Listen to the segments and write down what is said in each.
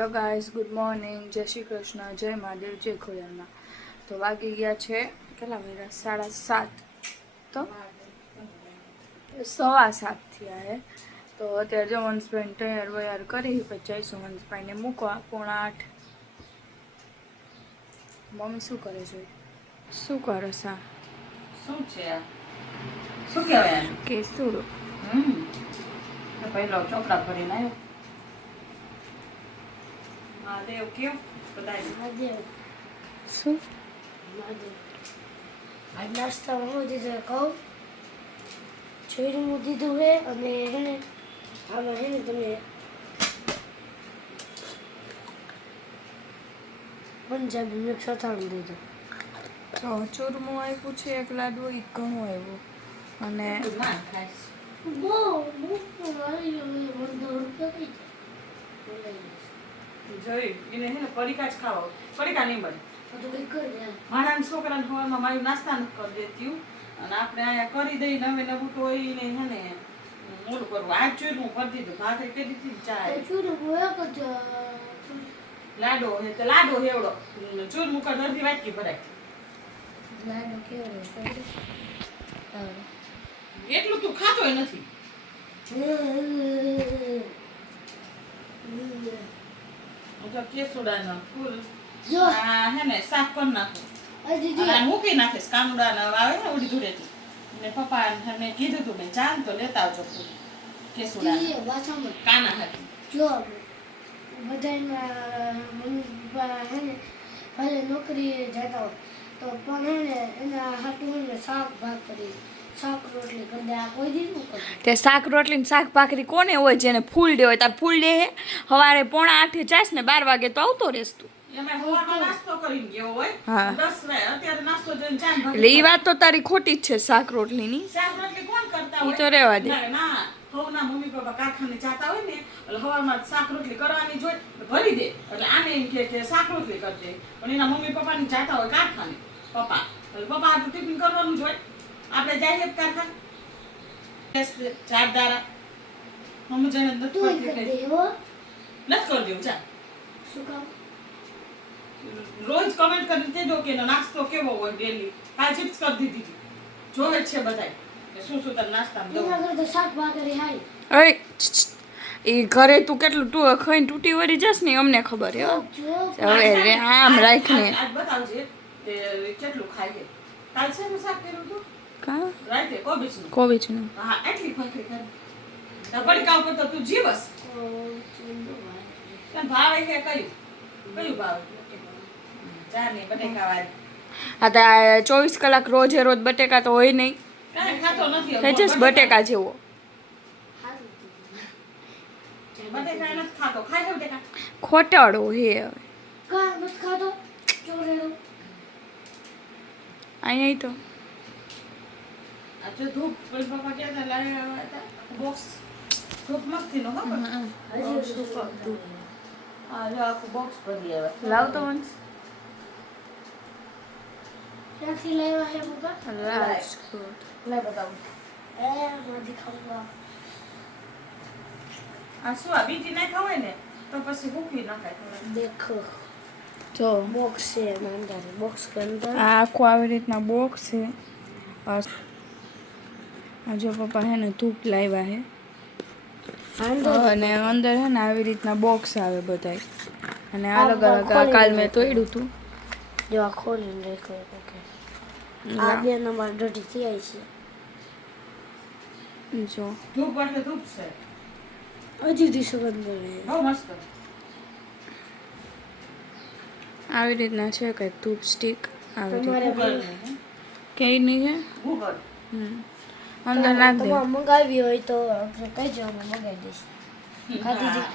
Hello guys, good morning, જય શ્રી કૃષ્ણ, જય મહાદેવ, જય ખોડિયારમાં. તો વાગી ગયા છે કેટલા વાગ્યા? 7:30. તો 7:15 થયા હે. તો અત્યારે જો વંશભાઈને તૈયાર વૈયાર કરી પછી જઈશું વંશભાઈને મૂકવા 7:45. મમ્મી શું કરે છે? શું કરે છે? શું છે આ? શું કહેવાય? કેસુડો. પહેલો ચોપડા ભરીને આવ્યો. મહાદેવ કયો બધાય મહાદેવ શું? મહાદેવ આજ નાસ્તામાં હું દીધું કહું છોડ્યું દીધું હે અને એને આમાં હે ને તમે પંજાબી મિક્સ અથાણું દીધું. તો ચૂરમું આવ્યું છે, એક લાડુ એક ઘણું આવ્યું અને ના ખાઈશ. બહુ મોટું આવી ગયું રૂપિયા કઈ જાય જોયું એને હે ને પડીકા જ ખાવો. પડીકા નહીં મળે. બધું કઈ કરી દે મારા છોકરાને સવારમાં મારું નાસ્તા નથી કરી દેતી અને આપણે અહીંયા કરી દઈ નવે નવું તો એને હે ને મોડું કરવું. આજ જોયું હું કરી દીધું. ભાખરી કરી દીધી ને ચા છોડ્યું એક જ લાડો હે તો લાડો હેવડો ચૂર મુકર અડધી વાટકી ભરાય. લાડો કેવો રહે એટલું તું ખાતોય નથી. જો કેસુડાનો ફૂલ જો આ હે ને શાક કરી નાખું હજી અને આ મૂકી નાખીશ. કાનુડાને આવે ને ઉડી ધૂળેથી ને પપ્પા મેં કીધું તું મેં ચાલ તો લેતા આવજો ફૂલ કેસુડાને વાસણમાં કાના હતી. જો બધાના મમ્મી પપ્પા હે ને ભલે નોકરી જતા હોય તો પણ હે ને એના હાટું હે ને શાક ભાખરી શાક રોટલી કરી દે. આ કોઈ દી ન કરે. તે શાક રોટલી ને શાક ભાખરી કોને હોય જેને ફૂલ ડે હોય? તાર ફૂલ ડે હે સવારે 7:45 જાસ ને 12 વાગે તો આવતો રહેશ તું. એમાં સવારનો નાસ્તો કરીને ગયો હોય. હા. 10 વાગે અત્યારે નાસ્તો જોઈને ચા ને એટલે એ વાત તો તારી ખોટી જ છે શાક રોટલીની. શાક રોટલી કોણ કરતા ઈ હોય? તો રહેવા દે. ના હવના મમ્મી પપ્પા કારખાને જાતા હોય ને એટલે હવારમાં શાક રોટલી કરવાની જોઈ ભરી દે એટલે આને એમ કે શાક રોટલી કરી દે પણ એના મમ્મી પપ્પાની જાતા હોય કારખાને પપ્પા એટલે પપ્પા હાથું ટિફિન કરવાનું જ હોય. આપણે જઈએ કારખાને 4 દાડા મમ્મી જાણે નથી તું કરતી કરી કઈ. દે હો. નથી કરી દેવું ચા. શું કામ? રોજ કમેન્ટ કરીને દેજો કે એનો નાસ્તો કેવો હોય ડેલી. કાલ ચિપ્સ કરી દીધી હતી. જોવે જ છે બધાય કે શું શું તાર નાસ્તામાં દઉં. એના કરતા શાક ભાખરી હારી. અરે એ ઘરે તું કેટલું તું ખાઈને તૂટી વળી જસ ને અમને ખબર હે હો. જો હવે રે આમ રાખને આજ બતાવજે કે કેટલું ખાય છે. કાલ છે ને શાક કર્યું હતું કા રાતે કોબીજનું. કોબીજ નું હા એટલી ભાખરી કરી. તો પડીકા ઉપર તો તું જીવસ. તને ભાવે કે કયું ભાવે? ચા ને બટેકા વાળી. આ તો 24 કલાક રોજે રોજ બટેકા તો હોય નહીં. કાંઈ ખાતો નથી હવે. થઈ જશ બટેકા જેવો. બટેકા નથી ખાતો. ખાય છે બટેકા? ખોટાડો હે હવે કા મત ખાતો ચોરેલો. અહીં તો આ જો ધૂપ કોઈ પપ્પા કહેતા લાવ્યા હતા બોક્સ ધૂપ મસ્તીનો ખબર હજી શું હા જો આખું બોક્સ ભરી આવે. લાવ તો વંશ ક્યાંથી લાવ્યા છે પપ્પા? રાજકોટ. લાય બતાવું. માથી ખાવા. આ શું આ બીજી નાખ્યા હોય ને તો પછી ભૂખી નખાય થોડા. દેખો જો બોક્સ છે એના અંદર બોક્સ કે અંદર આ આખું આવી રીતના બોક્સ છે. આ જો પપ્પા હે ને ધૂપ લાવ્યા હે અને અંદર હે ને આવી રીતના બોક્સ આવે બધાય અને અલગ અલગ આ કાલ મેં તોડ્યું હતું. જો આ ખોલીને રાખ્યો ઓકે. આ બે નંબર ડટી થઈ આવી છે. જો ધૂપ એટલે ધૂપ છે. હજી દી સુગંધ બોલે. બહુ મસ્ત. આવી રીતના છે કંઈક ધૂપ સ્ટીક આવી રીતે તમારે કેની છે ગૂગલ. અંદર નાખ દે. તમારે મંગાવી હોય તો આપણે કહેજો અમે મંગાવી દઈશું. ખાધી દી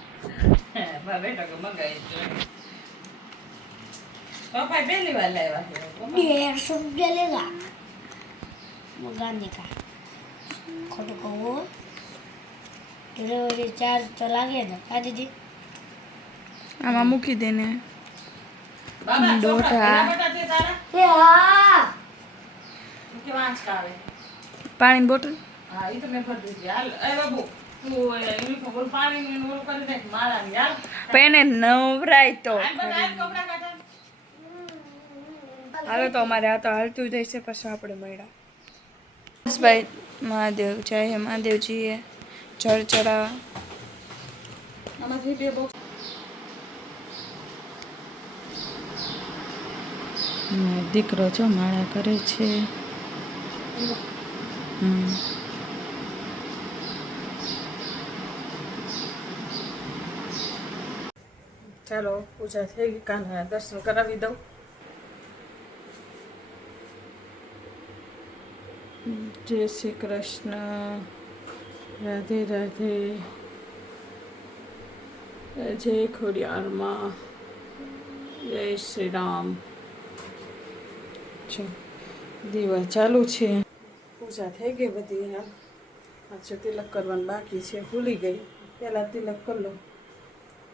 બેટા કે મંગાઈ છે. પપ્પા પહેલી વાર લાવ્યા છે. 150 રૂપિયા લેગા મંગાने का ખોટું કહું ડિલિવરી ચાર્જ તો લાગે ને કા દીદી? આમાં મૂકી દે ને બાબા દોઢા. છોકરા બેટા તે તારા એ હા કે વાંચકા આવે. પાણીની બોટલ હા ઈ તો મેં ભરી દીધી. હાલ એ બાબુ યુનિફોર્મ પાણી ને ઓલું કરી દે મારા યાર પણ એને નવરાય તો આ બધા કપડા કાઢા હાલો તો અમારે આ તો હાલતું જાય છે પછી આપણે મળ્યા ભાઈ મહાદેવ જય મહાદેવજીએ જળ ચડાવવા આમાંથી બે બોક્સ દીકરો જો માળા કરે છે ચાલો પૂજા થઈ ગઈ કાના દર્શન કરાવી દઉં જય શ્રી કૃષ્ણ રાધે રાધે જય ખોડિયારમાં જય શ્રી રામ જો દીવા ચાલુ છે પૂજા થઈ ગઈ બધી હાલ પાછું તિલક કરવાનું બાકી છે ભૂલી ગઈ પહેલાં તિલક કરી લો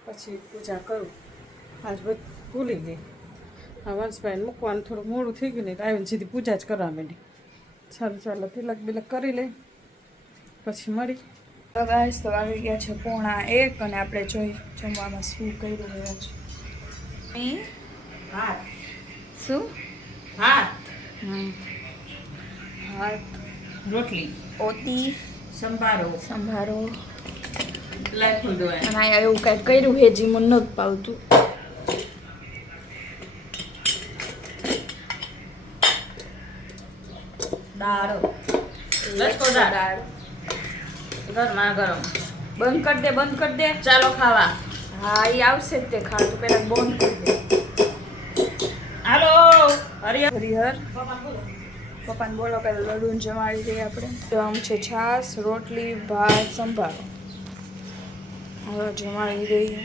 પછી પૂજા કરું આજ બધું ભૂલી ગઈ હા વંશભાઈને મૂકવાનું થોડું મોડું થઈ ગયું ને આવીને સીધી પૂજા જ કરવા માંડી ચાલો તિલક બિલક કરી લઈ પછી મળી તો ગાઈસ તો આવી ગયા છે 1:30 અને આપણે જોઈ જમવામાં શું કર્યું હોય છે ભાત શું ભાત ભાત રોટલી ઓતી સંભારો લાઈફુલ દોય અને આ એવું કાંઈક કર્યું હે જે મને નથી પાવતું દાળ લસકો દાળ ગરમા ગરમ બંધ કરી દે ચાલો ખાવા હા એ આવશે જ તે ખાતું પહેલા બંધ કરી દે હાલો હરિહર પપ્પાને બોલો પહેલાં લડુને જમાડી દઈએ આપણે તો આમ છે છાશ રોટલી ભાત સંભારો હવે જમાડી દઈએ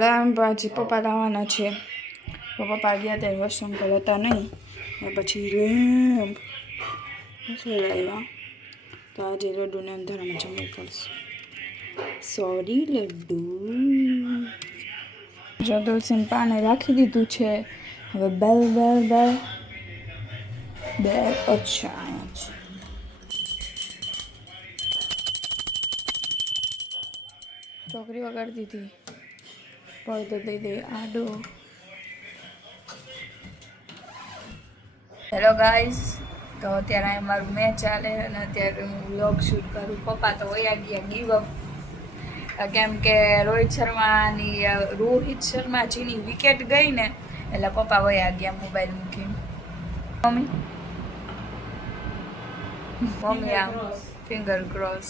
લામ ભાજી પપ્પા લાવવાના છે તો પપ્પા ગયા ત્યારે વસંકર હતા નહીં ને પછી રેમ લાવ્યા તો આજે લડ્ડુને અંધારામાં જમવું પડશે સોરી લડ્ડુ જો તુલસીને પાને રાખી દીધું છે હવે બેલ અચ્છા અહીંયા છે છોકરી વગાડતી હતી પડતો દઈ દે આડો હેલો ગાઈસ તો અત્યારે મારું મેચ ચાલે અને અત્યારે હું વ્લોગ શૂટ કરું પપ્પા તો વયા ગયા ગીવ અપ કેમ કે રોહિત શર્માજીની વિકેટ ગઈ ને એટલે પપ્પા વયા ગયા મોબાઈલ મૂકીને મમ્મી આમ ફિંગર ક્રોસ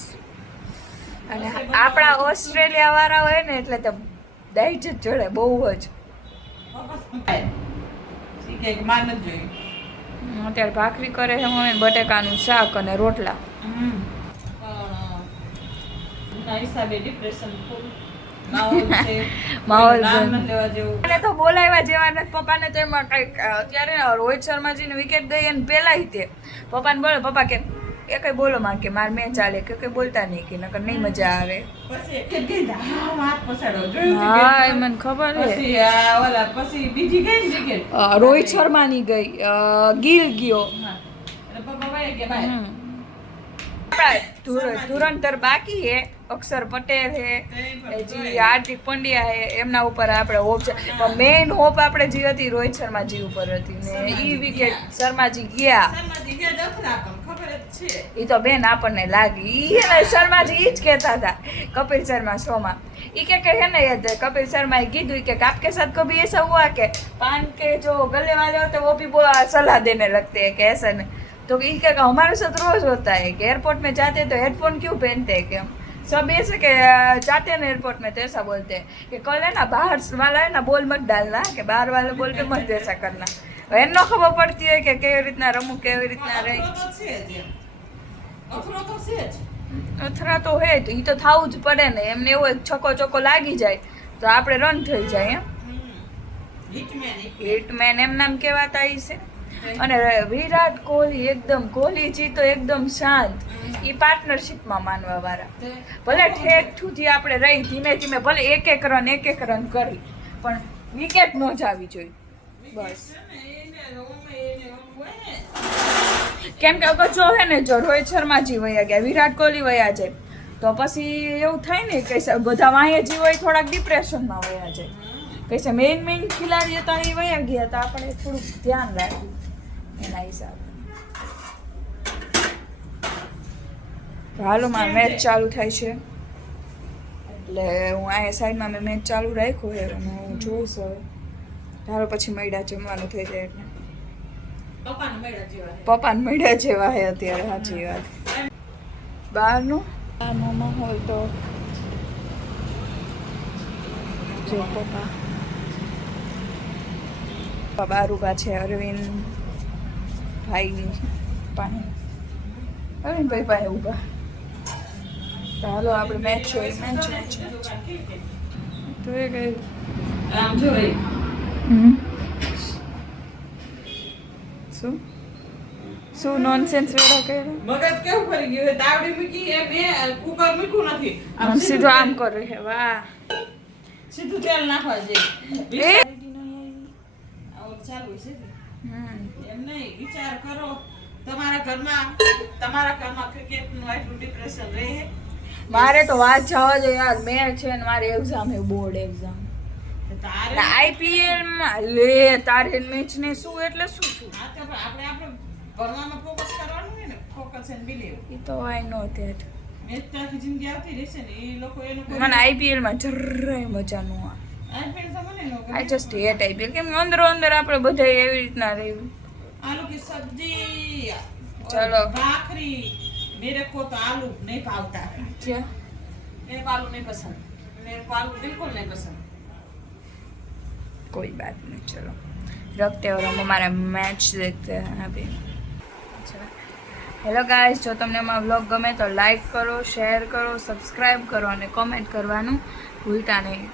અને આપણા ઓસ્ટ્રેલિયા વાળા હોય ને એટલે તો દહીં જ જોડે બહુ જ અત્યારે ભાખરી કરે છે મમ્મી બટેકાનું શાક અને રોટલા હિસાબે ડિપ્રેશન માહોલ મને તો બોલાવ્યા જેવા નથી પપ્પાને તો એમાં કંઈક અત્યારે રોહિત શર્માજીની વિકેટ ગઈ અને પહેલા તે પપ્પાને બોલો પપ્પા કે એ કઈ બોલો માં કે માર મેચ ચાલે કે કઈ બોલતા નહીં કે નકર નહીં મજા આવે હા એ મને ખબર છે રોહિત શર્માની ગઈ ગિલ ગયો ધુરંધર બાકી હે અક્ષર પટેલ હે જી હાર્દિક પંડ્યા હે એમના ઉપર આપણે હોપ છે પણ મેઇન હોપ આપણે જે હતી રોહિત શર્માજી ઉપર હતી ને ઈ વિકેટ શર્માજી ગયા ઈ તો બેન આપણને લાગી ઈ શર્માજી ઈ જ કહેતા હતા કપિલ શર્મા શોમાં ઈ કે है ना याद कपिल शर्मा ने कीधु कि आपके साथ कभी ऐसा हुआ कि पान के जो गले वाले होते हैं वो भी सलाह देने लगते हैं कि ऐसा नहीं तो ये क्या हमारे साथ रोज होता है कि एयरपोर्ट में जाते हैं तो हेडफोन क्यों पहनते हैं कि हम सब ऐसे के जाते हैं ना एयरपोर्ट में तो ऐसा बोलते हैं कि कल है ना बाहर वाला है ना बोल मत डालना कि बाहर वाले बोल के मत ऐसा करना એનો ખબર પડતી હોય કે કેવી રીતના રમવું કેવી રીતના રહી અથરા તો હે તો ઈ તો થાવું જ પડે ને એમને એવો છક્કો ચોક્કો લાગી જાય તો આપણે રન થઈ જાય એમ હિટમેન એમ નામ કહેવાતા ઈ છે અને વિરાટ કોહલી એકદમ કોહલીજી તો એકદમ શાંત ઈ પાર્ટનરશિપમાં માનવા વાળા ભલે ઠેઠ સુધી આપણે રહી ધીમે ધીમે ભલે એક એક રન કરી પણ વિકેટ ન જ આવી જોઈએ બસ એને ઓમ હોય ને કેમ કે અગર જો હે ને જો રોહિત શર્માજી વયા ગયા, વિરાટ કોહલી વયા જાય તો પછી એવું થાય ને કે બધા વાંહે હોય થોડાક ડિપ્રેશનમાં વયા જાય. કે મેઇન ખેલાડી હતા એ વયા ગયા હતા, આપણે થોડુંક ધ્યાન રાખ્યું એના હિસાબે. તો હાલો મારો મેચ ચાલુ થાય છે એટલે હું અહીંયા સાઈડમાં મેં મેચ ચાલુ રાખ્યો છે અને હું જોઈશ હવે. હાલો પછી મળ્યા જમવાનું થઈ જાય એટલે પપ્પાને મળ્યા જેવા છે. પપ્પાને મળ્યા જેવા હે અત્યારે, સાચી વાત. બહારનું હોય તો જો પપ્પા બહાર ઊભા છે. અરવિંદ ભાઈ પાસે, અરવિંદભાઈ પાસે ઊભા. તો હાલો આપણે મેચ જોઈએ. મેચ તો એ કઈ આમ જો એ શું નોનસેન્સ વેડા કર્યા. મગજ કેવું ફરી ગયું છે? તાવડી મૂકી એ મેં કુકર મૂક્યું નથી. આમ સીધું આમ કરે છે. વાહ સીધું તેલ નાખવા એ આવું ચાલુ છે ને. હમ. એમ નહીં, વિચાર કરો તમારા ઘરમાં ક્રિકેટનું આટલું ડિપ્રેશન રહે. મારે તો વાત જવા દો યાર, મેચ છે ને મારે એક્ઝામ છે, બોર્ડ એક્ઝામ. તારે આઈપીએલ માં લે તારે મેચ ને શું એટલે શું શું આ તો આપણે ભણવામાં ફોકસ કરવાનું હોય ને, ફોકસ એન્ડ બિલીવ. એ તો આઈ નો ધેટ. મેચ તો આખી જિંદગી આવતી રહેશે ને, એ લોકો એનું મને આઈપીએલ માં જરાય મજા ન આવે. આઈપીએલ તો મને ન ગમે. I just hate IPL. કેમ કે અંદરો અંદર આપણે બધા એવી રીતના રહેવું. आलू की सब्जी चलो। और भाखरी। मेरे को तो आलू नहीं भावता है, क्या मेरे को आलू नहीं पसंद, मेरे को आलू बिल्कुल नहीं पसंद। कोई बात नहीं, चलो रखते हैं और हम हमारा मैच देखते हैं अभी. હેલો ગાઈસ, જો તમને અમારો વ્લોગ ગમે તો લાઈક કરો, શેર કરો, સબસ્ક્રાઈબ કરો અને કોમેન્ટ કરવાનું ભૂલતા નહીં.